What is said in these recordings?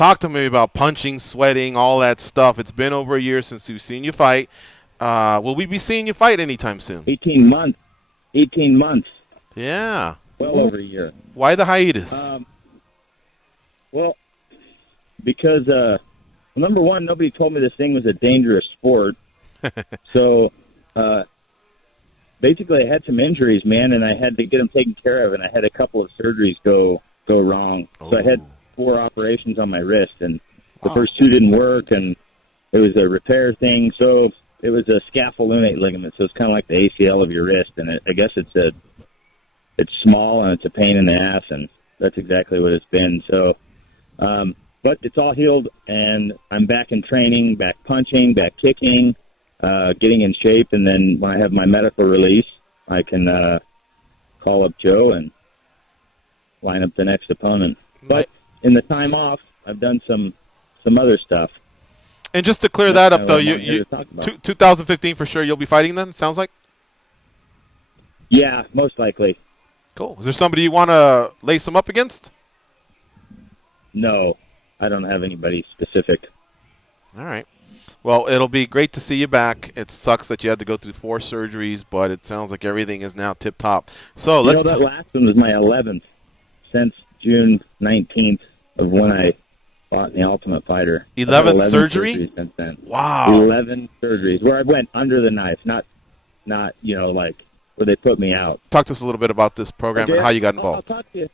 talk to me about punching, sweating, all that stuff. It's been over a year since we've seen you fight. Will we be seeing you fight anytime soon? 18 months. 18 months. Yeah. Well over a year. Why the hiatus? Well, because, number one, nobody told me this thing was a dangerous sport. So, basically, I had some injuries, man, and I had to get them taken care of, and I had a couple of surgeries go wrong. So I had 4 operations on my wrist, and the first 2 didn't work, and it was a repair thing. So it was a scapholunate ligament, so it's kind of like the ACL of your wrist, and I guess it's small and it's a pain in the ass, and that's exactly what it's been. So, but it's all healed, and I'm back in training, back punching, back kicking, getting in shape, and then when I have my medical release, I can call up Joe and line up the next opponent. But in the time off, I've done some other stuff. And just to clear that up, though, you 2015 for sure you'll be fighting then, it sounds like? Yeah, most likely. Cool. Is there somebody you want to lace them up against? No, I don't have anybody specific. All right. Well, it'll be great to see you back. It sucks that you had to go through 4 surgeries, but it sounds like everything is now tip-top. So let's that last one was my 11th since June 19th of when I fought in the Ultimate Fighter. 11th surgery? Since then. Wow. 11 surgeries where I went under the knife, not like where they put me out. Talk to us a little bit about this program and how you got involved. I'll talk to you.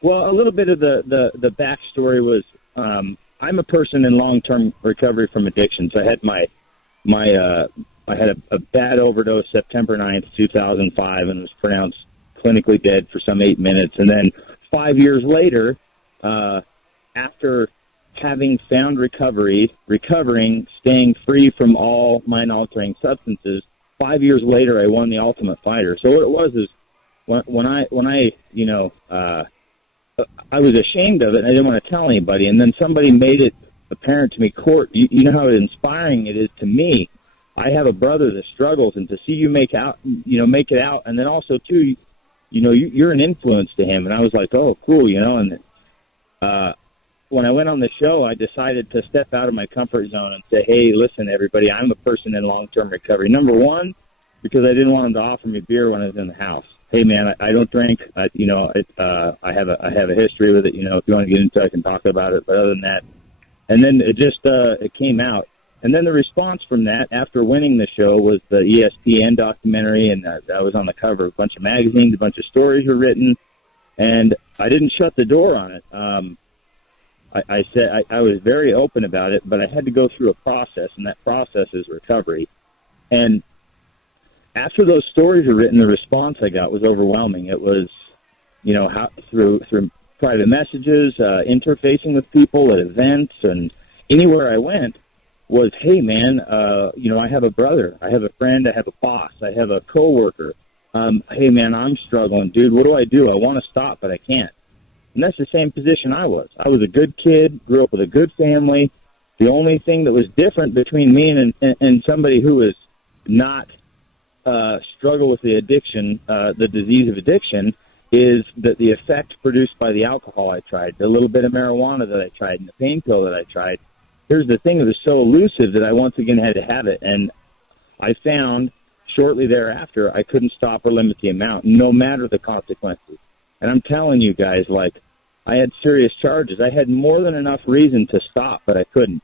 Well, a little bit of the backstory was I'm a person in long-term recovery from addictions. I had I had a bad overdose September 9th, 2005, and was pronounced clinically dead for some 8 minutes. And then 5 years later, after having found recovering, staying free from all mind-altering substances, 5 years later, I won the Ultimate Fighter. So what it was is when I I was ashamed of it, and I didn't want to tell anybody. And then somebody made it apparent to me, Court, you know how inspiring it is to me. I have a brother that struggles, and to see you make it out, and then also too, you're an influence to him. And I was like, oh, cool, And when I went on the show, I decided to step out of my comfort zone and say, hey, listen, everybody, I'm a person in long-term recovery. Number one, because I didn't want them to offer me beer when I was in the house. Hey, man, I don't drink. I have a history with it. If you want to get into it, I can talk about it. But other than that, and then it came out. And then the response from that after winning the show was the ESPN documentary, and I was on the cover of a bunch of magazines, a bunch of stories were written, and I didn't shut the door on it. I said I was very open about it, but I had to go through a process, and that process is recovery. And after those stories were written, the response I got was overwhelming. It was, how through private messages, interfacing with people at events, and anywhere I went was, hey, man, I have a brother, I have a friend, I have a boss, I have a coworker. Hey, man, I'm struggling, dude. What do? I want to stop, but I can't. And that's the same position I was. I was a good kid, grew up with a good family. The only thing that was different between me and somebody who was not struggle with the addiction, the disease of addiction, is that the effect produced by the alcohol I tried, the little bit of marijuana that I tried, and the pain pill that I tried. Here's the thing, it was so elusive that I once again had to have it. And I found shortly thereafter I couldn't stop or limit the amount, no matter the consequences. And I'm telling you guys, I had serious charges. I had more than enough reason to stop, but I couldn't.